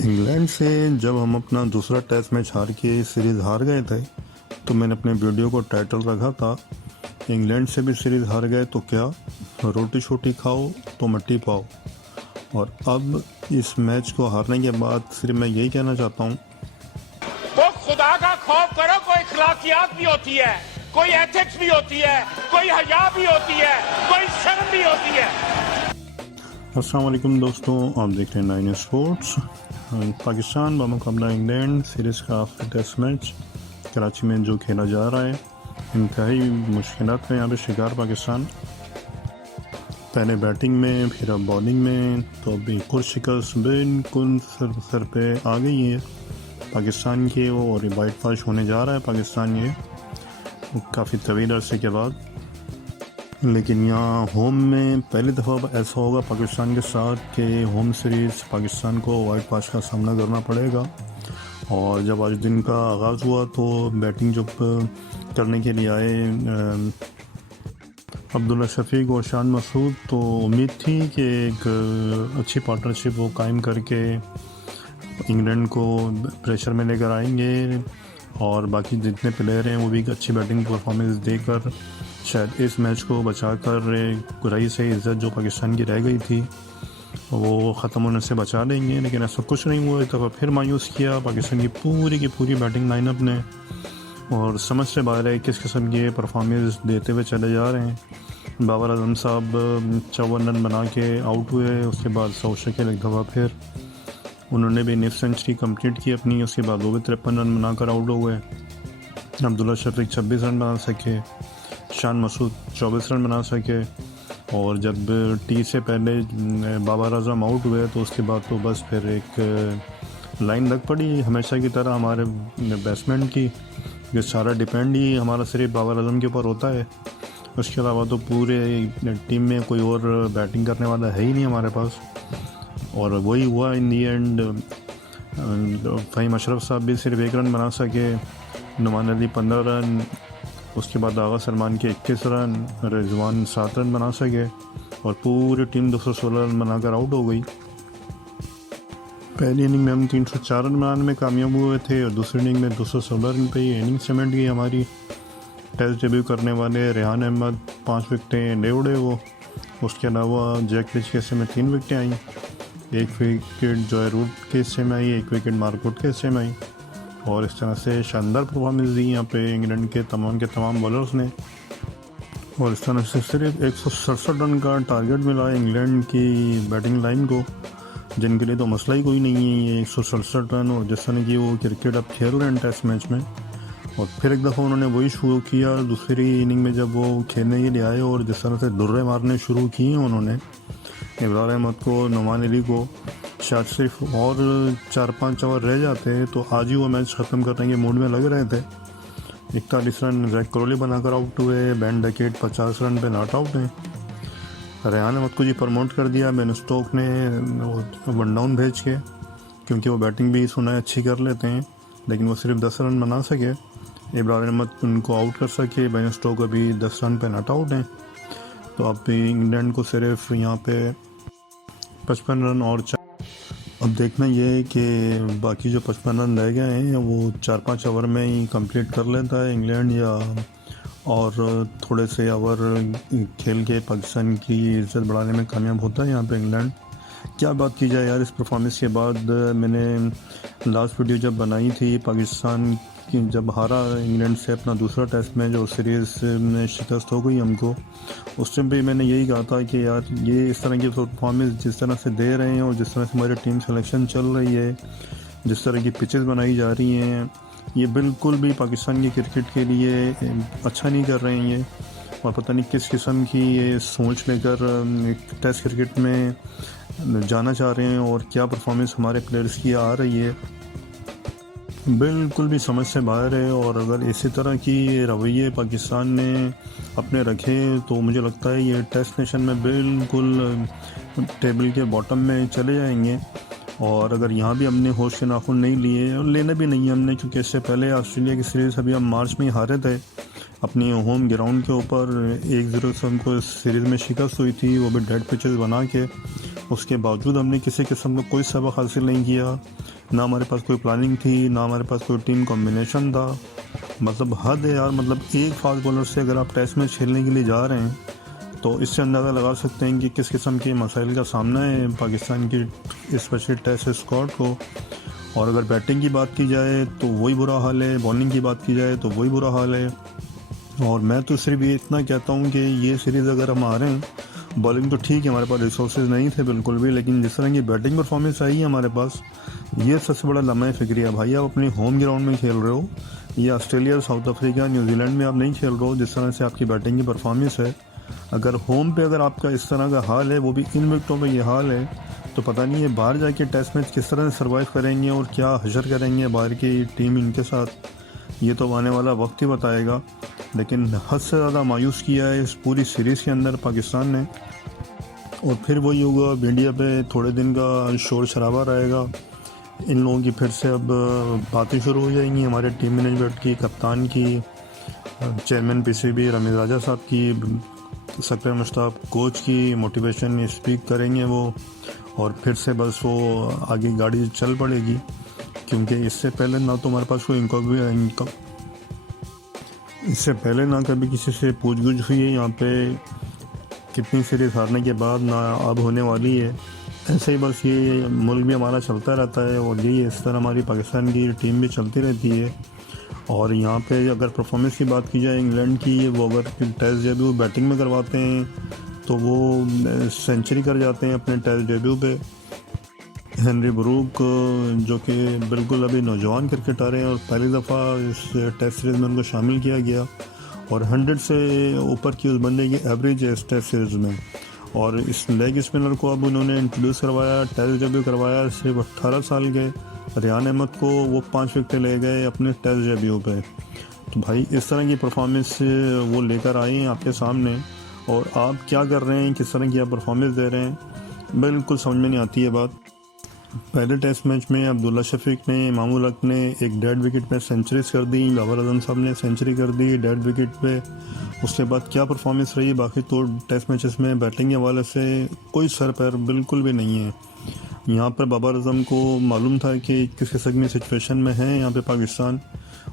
England से जब हम अपना दूसरा टेस्ट मैच हार के सीरीज़ हार गए थे तो मैंने अपने वीडियो को टाइटल रखा था, इंग्लैंड से भी सीरीज़ हार गए तो क्या, रोटी छोटी खाओ तो मट्टी पाओ। और अब इस मैच को हारने के बाद सिर्फ मैं यही कहना चाहता हूँ, तो खुदा का खौफ करो। कोई अखलाकियात भी होती है, कोई एथिक्स भी होती है, कोई हया भी होती है, कोई शर्म भी होती है। अस्सलाम वालेकुम दोस्तों, आप देख रहे हैं 9 स्पोर्ट्स। पाकिस्तान बमुकाबला इंग्लैंड सीरीज़ का आखिरी टेस्ट मैच कराची में जो खेला जा रहा है, इंतहाई मुश्किलात का यहाँ पे शिकार पाकिस्तान। पहले बैटिंग में, फिर अब बॉलिंग में, तो अभी कुछ शिकस्त बिल्कुल सर पे आ गई है पाकिस्तान के वो, और वाइट वॉश होने जा रहा है पाकिस्तान ये काफ़ी तवील अरसे के बाद। लेकिन यहाँ होम में पहली दफ़ा ऐसा होगा पाकिस्तान के साथ कि होम सीरीज़ पाकिस्तान को वाइट वॉश का सामना करना पड़ेगा। और जब आज दिन का आगाज़ हुआ तो बैटिंग जब करने के लिए आए अब्दुल्ला शफीक और शान मसूद, तो उम्मीद थी कि एक अच्छी पार्टनरशिप वो कायम करके इंग्लैंड को प्रेशर में लेकर आएंगे और बाकी जितने प्लेयर हैं वो भी अच्छी बैटिंग परफॉर्मेंस देकर शायद इस मैच को बचाकर रही से इज़्ज़त जो पाकिस्तान की रह गई थी वो ख़त्म होने से बचा लेंगे। लेकिन ऐसा कुछ नहीं हुआ। एक दफ़ा फिर मायूस किया पाकिस्तान की पूरी बैटिंग लाइनअप ने, और समझ से बाहर है किस किस्म के परफॉर्मेंस देते हुए चले जा रहे हैं। बाबर आजम साहब 54 रन बना के आउट हुए, उसके बाद सौशकिल एक दफ़ा फिर उन्होंने भी निफ सेंचुरी कंप्लीट की अपनी, उसके बाद वो भी 53 रन बनाकर आउट हो गए। अब्दुल्ला शफीक 26 रन बना सके, शान मसूद 24 रन बना सके, और जब टी से पहले बाबर आजम आउट हुए तो उसके बाद तो बस फिर एक लाइन लग पड़ी हमेशा की तरह हमारे बैट्समैन की, कि सारा डिपेंड ही हमारा सिर्फ बाबर आजम के ऊपर होता है। उसके अलावा तो पूरे टीम में कोई और बैटिंग करने वाला है ही नहीं हमारे पास, और वही हुआ इन दी एंड। फ़हीम अशरफ साहब भी सिर्फ 1 रन बना सके, नुमान अली 15 रन, उसके बाद आगा सलमान के 21 रन, रिजवान 7 रन बना सके, और पूरी टीम 216 रन बनाकर आउट हो गई। पहली इनिंग में हम 304 रन बनाने में कामयाब हुए थे, और दूसरी इनिंग में 216 रन पे इनिंग सीमेंट गई हमारी। टेस्ट डेब्यू करने वाले रेहान अहमद 5 विकटें ले उड़े वो, उसके अलावा जैक रिच के हिस्से में 3 विकटें आई, 1 विकेट जॉय रूट के हिस्से में आई, 1 विकेट मार्कवुड के हिस्से में आई, और इस तरह से शानदार परफॉर्मेंस दी यहाँ पे इंग्लैंड के तमाम बॉलर्स ने। और इस तरह से सिर्फ 167 रन का टारगेट मिला है इंग्लैंड की बैटिंग लाइन को, जिनके लिए तो मसला ही कोई नहीं है ये 167 रन। और जिस तरह की वो क्रिकेट अब खेल रहे हैं टेस्ट मैच में, और फिर एक दफ़ा उन्होंने वही शुरू किया दूसरी इनिंग में जब वो खेलने के लिए आए, और जिस तरह से दुर्रे मारने शुरू किए उन्होंने इब्रार अहमद को, नुमान अली को। शायद सिर्फ और 4-5 ओवर रह जाते तो आज ही वो मैच ख़त्म करने के मूड में लग रहे थे। 41 रन जैक क्रोली बनाकर आउट हुए, बेन डकेट 50 रन पे नॉट आउट हैं। रेहान अहमद को जी प्रमोट कर दिया बेन स्टोक ने वन डाउन भेज के, क्योंकि वो बैटिंग भी सुना है अच्छी कर लेते हैं, लेकिन वो सिर्फ 10 रन बना सके। इब्रार अहमद उनको आउट कर सके, बेन स्टोक अभी 10 रन पे नॉट आउट हैं। तो अब इंग्लैंड को सिर्फ यहाँ पे 55 रन और अब देखना ये है कि बाकी जो 55 रन रह गए हैं वो 4-5 ओवर में ही कंप्लीट कर लेता है इंग्लैंड, या और थोड़े से ओवर खेल के पाकिस्तान की इज्जत बढ़ाने में कामयाब होता है यहाँ पे इंग्लैंड। क्या बात की जाए यार, इस परफॉर्मेंस के बाद मैंने लास्ट वीडियो जब बनाई थी पाकिस्तान की, जब हारा इंग्लैंड से अपना दूसरा टेस्ट मैच और सीरीज़ में शिकस्त हो गई हमको, उस टाइम पे मैंने यही कहा था कि यार ये इस तरह की परफॉर्मेंस जिस तरह से दे रहे हैं और जिस तरह से हमारी टीम सिलेक्शन चल रही है, जिस तरह की पिचेस बनाई जा रही हैं, ये बिल्कुल भी पाकिस्तान की क्रिकेट के लिए अच्छा नहीं कर रहे हैं ये। और पता नहीं किस किस्म की ये सोच लेकर टेस्ट क्रिकेट में जाना चाह रहे हैं, और क्या परफॉर्मेंस हमारे प्लेयर्स की आ रही है बिल्कुल भी समझ से बाहर है। और अगर इसी तरह की रवैये पाकिस्तान ने अपने रखे तो मुझे लगता है ये टेस्ट नेशन में बिल्कुल टेबल के बॉटम में चले जाएंगे। और अगर यहाँ भी हमने होश के नाखून नहीं लिए, और लेना भी नहीं हमने, क्योंकि इससे पहले ऑस्ट्रेलिया की सीरीज़ अभी हम मार्च में ही हारे थे अपनी होम ग्राउंड के ऊपर, 1-0 से हमको इस सीरीज़ में शिकस्त हुई थी, वो भी डेड पिचेस बना के। उसके बावजूद हमने किसी किस्म का कोई सबक हासिल नहीं किया। ना हमारे पास कोई प्लानिंग थी, ना हमारे पास कोई टीम कॉम्बिनेशन था। मतलब हद है यार, मतलब एक फास्ट बॉलर से अगर आप टेस्ट मैच खेलने के लिए जा रहे हैं तो इससे अंदाज़ा लगा सकते हैं कि किस किस्म के मसाइल का सामना है पाकिस्तान की स्पेशली टेस्ट स्क्वाड को। और अगर बैटिंग की बात की जाए तो वही बुरा हाल है, बॉलिंग की बात की जाए तो वही बुरा हाल है। और मैं तो सिर्फ ये इतना कहता हूँ कि ये सीरीज़ अगर हम आ रहे हैं, बॉलिंग तो ठीक है, हमारे पास रिसोर्सेज नहीं थे बिल्कुल भी, लेकिन जिस तरह की बैटिंग परफॉर्मेंस आई है हमारे पास, ये सबसे बड़ा लम्हा फ़िक्री है। भाई आप अपने होम ग्राउंड में खेल रहे हो, ये ऑस्ट्रेलिया, साउथ अफ्रीका, न्यूजीलैंड में आप नहीं खेल रहे हो। जिस तरह से आपकी बैटिंग की परफॉर्मेंस है, अगर होम पे अगर आपका इस तरह का हाल है, वो भी इन विकेटों पे ये हाल है, तो पता नहीं है बाहर जाके टेस्ट मैच किस तरह से सर्वाइव करेंगे और क्या हशर करेंगे बाहर की टीम इनके साथ। ये तो आने वाला वक्त ही बताएगा। लेकिन हद से ज़्यादा मायूस किया है इस पूरी सीरीज़ के अंदर पाकिस्तान ने। और फिर वही होगा, इंडिया पे थोड़े दिन का शोर शराबा रहेगा। इन लोगों की फिर से अब बातें शुरू हो जाएंगी, हमारे टीम मैनेजमेंट की, कप्तान की, चेयरमैन पीसीबी रमीज़ राजा साहब की, सकरर मुश्ताक कोच की मोटिवेशन स्पीक करेंगे वो, और फिर से बस वो आगे गाड़ी चल पड़ेगी। क्योंकि इससे पहले ना तो हमारे पास कोई इससे पहले ना कभी किसी से पूछ-गुछ हुई है यहाँ पे कितनी सीरीज़ हारने के बाद, ना अब होने वाली है। ऐसे ही बस ये मुल्क भी हमारा चलता रहता है और यही इस तरह हमारी पाकिस्तान की टीम भी चलती रहती है। और यहाँ पे अगर परफॉर्मेंस की बात की जाए इंग्लैंड की, वो अगर टेस्ट डेब्यू बैटिंग में करवाते हैं तो वो सेंचुरी कर जाते हैं अपने टेस्ट डेब्यू पे। हेनरी ब्रूक जो कि बिल्कुल अभी नौजवान क्रिकेटर हैं और पहली दफ़ा इस टेस्ट सीरीज़ में उनको शामिल किया गया, और 100 से ऊपर की उस बंदे की एवरेज है इस टेस्ट सीरीज़ में। और इस लेग स्पिनर को अब उन्होंने इंट्रोड्यूस करवाया, टेस्ट डेब्यू करवाया सिर्फ 18 साल के रेहान अहमद को, वो 5 विकेटें ले गए अपने टेस्ट डेब्यू पे। तो भाई इस तरह की परफॉर्मेंस वो लेकर आए हैं आपके सामने, और आप क्या कर रहे हैं, किस तरह की आप परफॉर्मेंस दे रहे हैं, बिल्कुल समझ में नहीं आती है बात। पहले टेस्ट मैच में अब्दुल्ला शफीक ने, इमामुल हक ने एक डेड विकेट पे सेंचुरीज कर दी, बाबर आजम साहब ने सेंचुरी कर दी डेड विकेट पे। उसके बाद क्या परफॉर्मेंस रही, बाकी तो टेस्ट मैचेस में बैटिंग के हवाले से कोई सर पैर बिल्कुल भी नहीं है। यहाँ पर बाबर आजम को मालूम था कि किस किस्म की सिचुएशन में है यहाँ पे पाकिस्तान,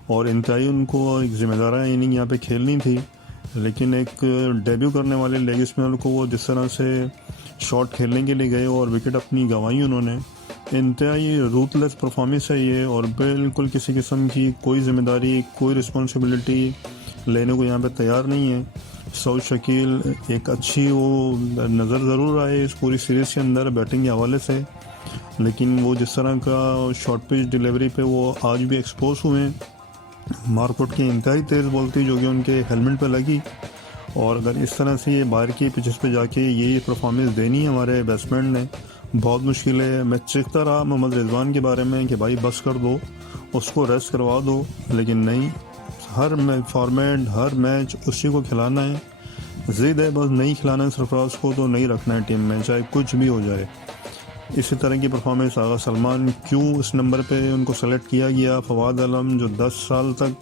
और इंतहाई उनको एक ज़िम्मेदार इनिंग यहाँ पे खेलनी थी। लेकिन एक डेब्यू करने वाले लेग स्पिनर को वो जिस तरह से शॉट खेलने के लिए गए और विकेट अपनी गंवाई उन्होंने, इंतहाई रूथलेस परफॉर्मेंस है ये, और बिल्कुल किसी किस्म की कोई ज़िम्मेदारी, कोई रिस्पॉन्सिबिलिटी लेने को यहाँ पे तैयार नहीं है। सऊद शकील एक अच्छी वो नज़र ज़रूर आए इस पूरी सीरीज़ के अंदर बैटिंग के हवाले से, लेकिन वो जिस तरह का शॉर्ट पिच डिलीवरी पे वो आज भी एक्सपोज हुए हैं। मार्कआउट की इंतहाई तेज़ बॉल थी जो कि उनके हेलमेट पे लगी, और अगर इस तरह से ये बाहर की पिचेस पे जाके ये परफॉर्मेंस देनी है हमारे बैट्समैन ने, बहुत मुश्किल है। मैं चीखता रहा मोहम्मद रिजवान के बारे में कि भाई बस कर दो, उसको रेस्ट करवा दो, लेकिन नहीं, हर फॉर्मेट हर मैच उसी को खिलाना है। ज़िद है बस, नहीं खिलाना है सरफराज को तो नहीं रखना है टीम में, चाहे कुछ भी हो जाए। इसी तरह की परफॉर्मेंस आगा सलमान, क्यों इस नंबर पे उनको सेलेक्ट किया गया, फवाद आलम जो 10 साल तक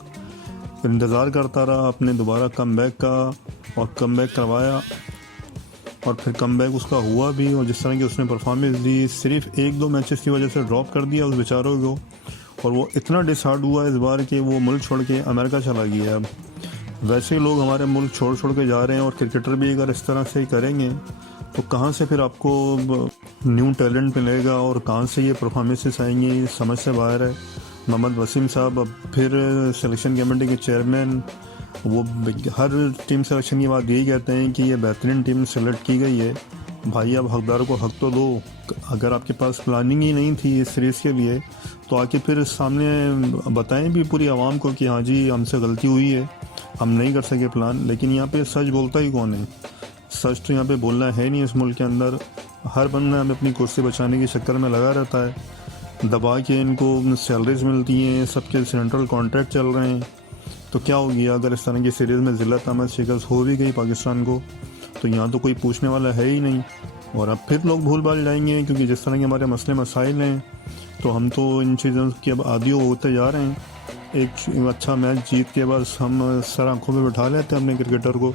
इंतज़ार करता रहा अपने दोबारा कमबैक का, और कमबैक करवाया, और फिर कमबैक उसका हुआ भी, और जिस तरह की उसने परफॉर्मेंस दी, सिर्फ 1-2 मैचेस की वजह से ड्रॉप कर दिया उस बेचारों को, और वो इतना डिसहार्ड हुआ इस बार कि वो मुल्क छोड़ के अमेरिका चला गया। अब वैसे लोग हमारे मुल्क छोड़ के जा रहे हैं, और क्रिकेटर भी अगर इस तरह से करेंगे तो कहाँ से फिर आपको न्यू टैलेंट मिलेगा और कहाँ से ये परफॉर्मेंसेस आएंगी, समझ से बाहर है। मोहम्मद वसीम साहब अब फिर सिलेक्शन कमेटी के चेयरमैन, वो हर टीम सिलेक्शन के बाद यही कहते हैं कि ये बेहतरीन टीम सेलेक्ट की गई है। भाई अब हकदार को हक तो दो। अगर आपके पास प्लानिंग ही नहीं थी इस सीरीज़ के लिए तो आके फिर सामने बताएं भी पूरी आवाम को कि हाँ जी हमसे गलती हुई है, हम नहीं कर सके प्लान। लेकिन यहाँ पे सच बोलता ही कौन है? सच तो यहाँ पे बोलना है नहीं इस मुल्क के अंदर। हर बंदा हमें अपनी कुर्सी बचाने के चक्कर में लगा रहता है। दबा के इनको सैलरीज मिलती हैं, सबके सेंट्रल कॉन्ट्रैक्ट चल रहे हैं। तो क्या हो गया अगर इस तरह की सीरीज़ में ज़िल्लत आमद शिकस्त हो भी गई पाकिस्तान को, तो यहाँ तो कोई पूछने वाला है ही नहीं। और अब फिर लोग भूल भाल जाएंगे, क्योंकि जिस तरह के हमारे मसले मसाइल हैं तो हम तो इन चीज़ों के अब आदी होते जा रहे हैं। एक अच्छा मैच जीत के बाद हम सर आँखों में बिठा लेते हैं अपने क्रिकेटर को,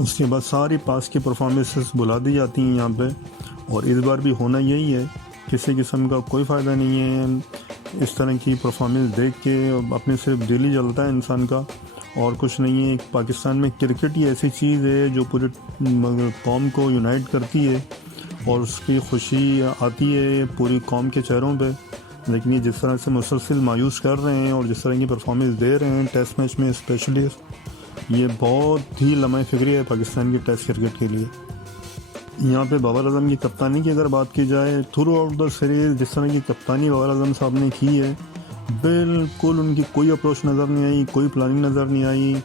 उसके बाद सारी पास की परफॉर्मेंसेस बुला दी जाती हैं यहाँ पे। और इस बार भी होना यही है किसी किस्म का कोई फ़ायदा नहीं है। इस तरह की परफॉर्मेंस देख के अपने सिर्फ दिल ही जलता है इंसान का, और कुछ नहीं है। पाकिस्तान में क्रिकेट ही ऐसी चीज़ है जो पूरे कौम को यूनाइट करती है और उसकी खुशी आती है पूरी कौम के चेहरों पे। लेकिन ये जिस तरह से मुसलसल मायूस कर रहे हैं और जिस तरह की परफॉर्मेंस दे रहे हैं टेस्ट मैच में स्पेशली, ये बहुत ही लम्हा फ़िक्री है पाकिस्तान की टेस्ट क्रिकेट के लिए। यहाँ पे बाबर आजम की कप्तानी की अगर बात की जाए, थ्रू आउट द सीरीज़ जिस तरह की कप्तानी बाबर आजम साहब ने की है, बिल्कुल उनकी कोई अप्रोच नज़र नहीं आई, कोई प्लानिंग नज़र नहीं आई।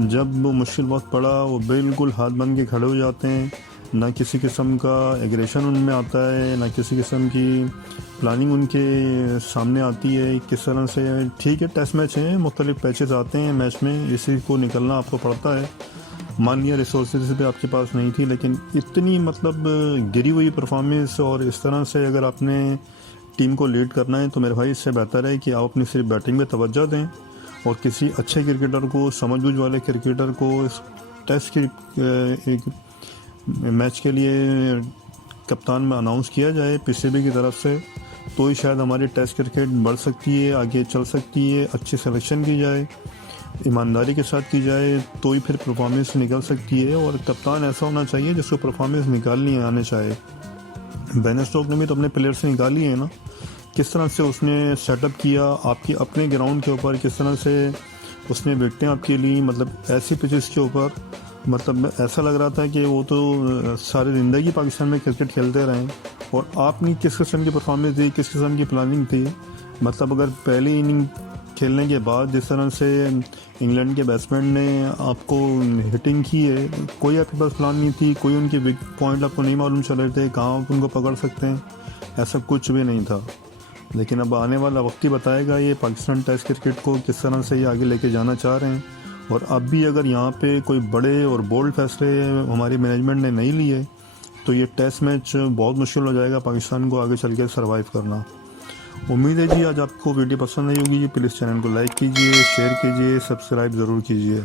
जब वो मुश्किल वक्त पड़ा वो बिल्कुल हाथ बन के खड़े हो जाते हैं। ना किसी किस्म का एग्रेशन उनमें आता है, ना किसी किस्म की प्लानिंग उनके सामने आती है किस तरह से। ठीक है, टेस्ट मैच हैं, मुख्तलिफ पैचेस आते हैं मैच में, इसी को निकलना आपको पड़ता है। मान लिया रिसोर्सेज भी आपके पास नहीं थी, लेकिन इतनी मतलब गिरी हुई परफॉर्मेंस और इस तरह से अगर आपने टीम को लीड करना है तो मेरे भाई इससे बेहतर है कि आप अपनी सिर्फ बैटिंग में तवज्जो दें और किसी अच्छे क्रिकेटर को, समझबूझ वाले क्रिकेटर को इस टेस्ट की एक मैच के लिए कप्तान में अनाउंस किया जाए पीसीबी की तरफ से, तो ही शायद हमारी टेस्ट क्रिकेट बढ़ सकती है, आगे चल सकती है। अच्छी सिलेक्शन की जाए, ईमानदारी के साथ की जाए, तो ही फिर परफॉर्मेंस निकल सकती है। और कप्तान ऐसा होना चाहिए जिसको परफॉर्मेंस निकालनी आने चाहे। बेन स्टोक्स ने भी तो अपने प्लेयर से निकाली है ना, किस तरह से उसने सेटअप किया आपकी अपने ग्राउंड के ऊपर, किस तरह से उसने विकेटें आपके लिए, मतलब ऐसी पिचेस के ऊपर, मतलब ऐसा लग रहा था कि वो तो सारी ज़िंदगी पाकिस्तान में क्रिकेट खेलते रहे। और आपने किस किस्म की परफॉर्मेंस दी, किस किस्म की प्लानिंग थी। मतलब अगर पहली इनिंग खेलने के बाद जिस तरह से इंग्लैंड के बैट्समैन ने आपको हिटिंग की है, कोई आपके पास प्लान नहीं थी, कोई उनके वीक पॉइंट आपको नहीं मालूम चल रहे थे, कहाँ आप उनको पकड़ सकते हैं, ऐसा कुछ भी नहीं था। लेकिन अब आने वाला वक्त ही बताएगा ये पाकिस्तान टेस्ट क्रिकेट को किस तरह से ये आगे लेके जाना चाह रहे हैं। और अब भी अगर यहाँ पे कोई बड़े और बोल्ड फैसले हमारी मैनेजमेंट ने नहीं लिए तो ये टेस्ट मैच बहुत मुश्किल हो जाएगा पाकिस्तान को आगे चल के सर्वाइव करना। उम्मीद है जी आज आपको वीडियो पसंद आई होगी। प्लीज़ चैनल को लाइक कीजिए, शेयर कीजिए, सब्सक्राइब ज़रूर कीजिए।